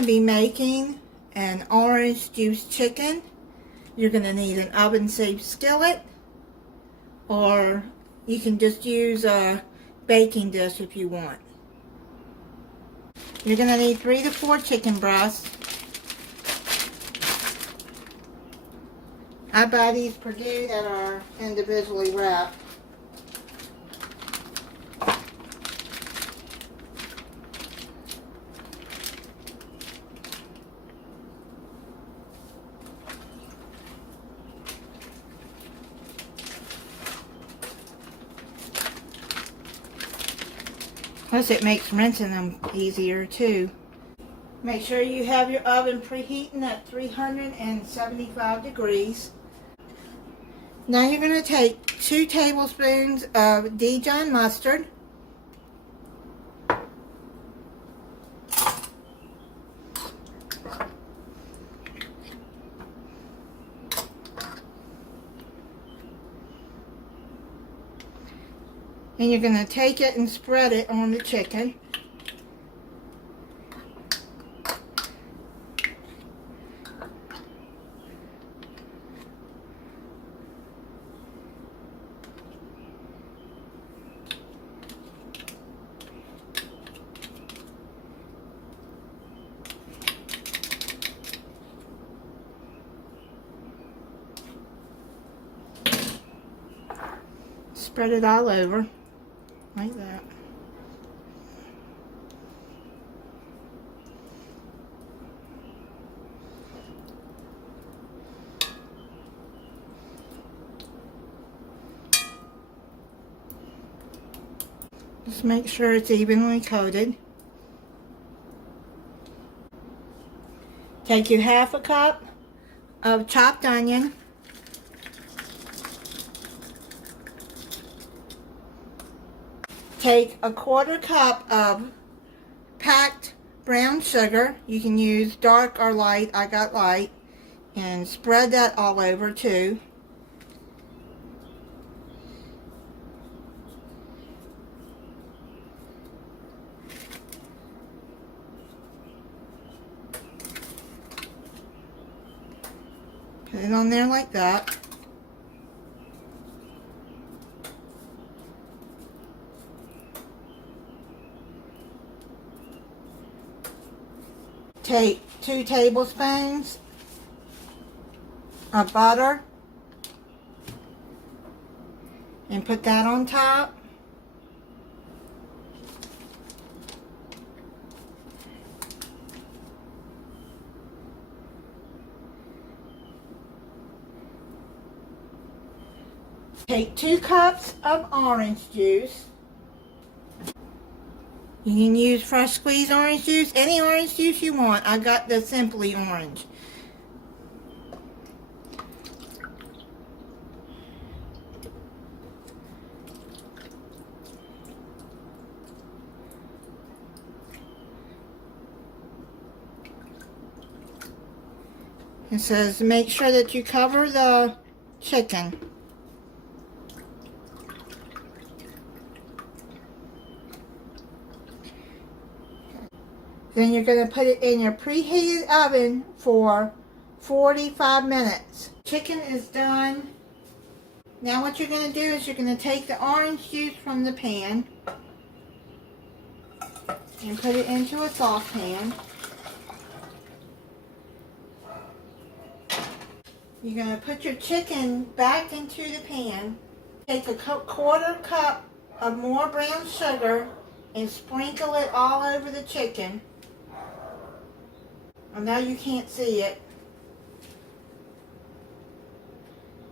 to be making an orange juice chicken. You're going to need an oven-safe skillet, or you can just use a baking dish if you want. You're going to need 3 to 4 chicken breasts. I buy these Purdue that are individually wrapped. Plus it makes rinsing them easier too. Make sure you have your oven preheating at 375 degrees. Now you're going to take 2 tablespoons of Dijon mustard. And you're going to take it and spread it on the chicken. Spread it all over. Like that. Just make sure it's evenly coated. Take your half a cup of chopped onion. Take a 1/4 cup of packed brown sugar. You can use dark or light. I got light. And spread that all over too. Put it on there like that. Take 2 tablespoons of butter and put that on top. Take 2 cups of orange juice. You can use fresh squeezed orange juice, any orange juice you want. I got the Simply orange. It says make sure that you cover the chicken. Then you're going to put it in your preheated oven for 45 minutes. Chicken is done. Now what you're going to do is you're going to take the orange juice from the pan and put it into a saucepan. You're going to put your chicken back into the pan. Take a 1/4 cup of more brown sugar and sprinkle it all over the chicken. I know you can't see it,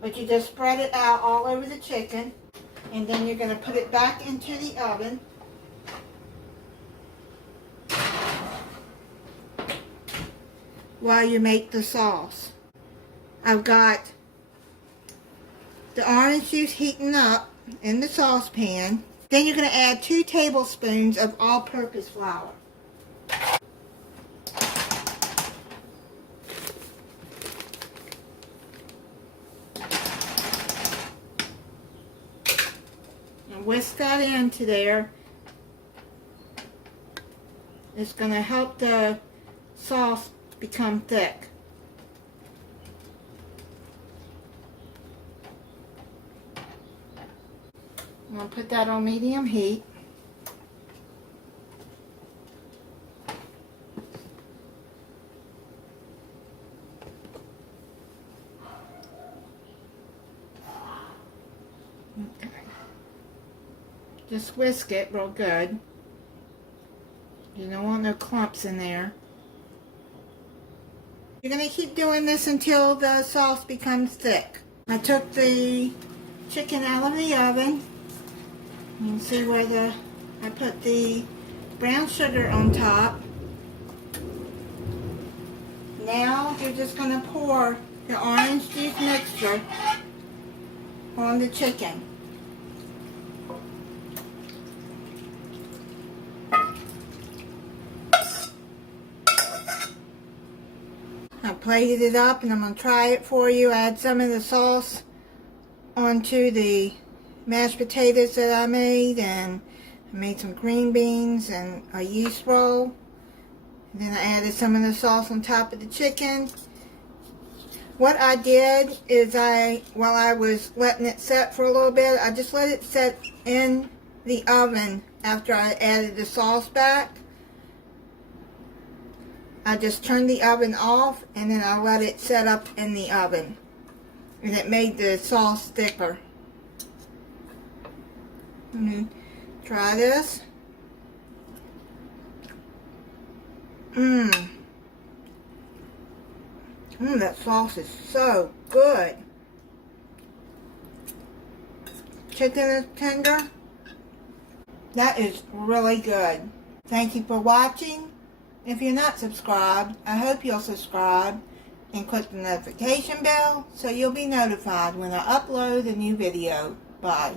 but you just spread it out all over the chicken, and then you're going to put it back into the oven. While you make the sauce. I've got the orange juice heating up in the saucepan. Then you're going to add 2 tablespoons of all-purpose flour. And whisk that into there. It's going to help the sauce become thick. I'm going to put that on medium heat. Okay. Just whisk it real good. You don't want no clumps in there. You're going to keep doing this until the sauce becomes thick. I took the chicken out of the oven. You can see where I put the brown sugar on top. Now you're just going to pour the orange juice mixture on the chicken. I plated it up and I'm going to try it for you. Add some of the sauce onto the mashed potatoes that I made, and I made some green beans and a yeast roll. And then I added some of the sauce on top of the chicken. What I did is while I was letting it set for a little bit, I just let it set in the oven after I added the sauce back. I just turned the oven off and then I let it set up in the oven. And it made the sauce thicker. Try this. That sauce is so good. Chicken is tender. That is really good. Thank you for watching. If you're not subscribed, I hope you'll subscribe and click the notification bell so you'll be notified when I upload a new video. Bye.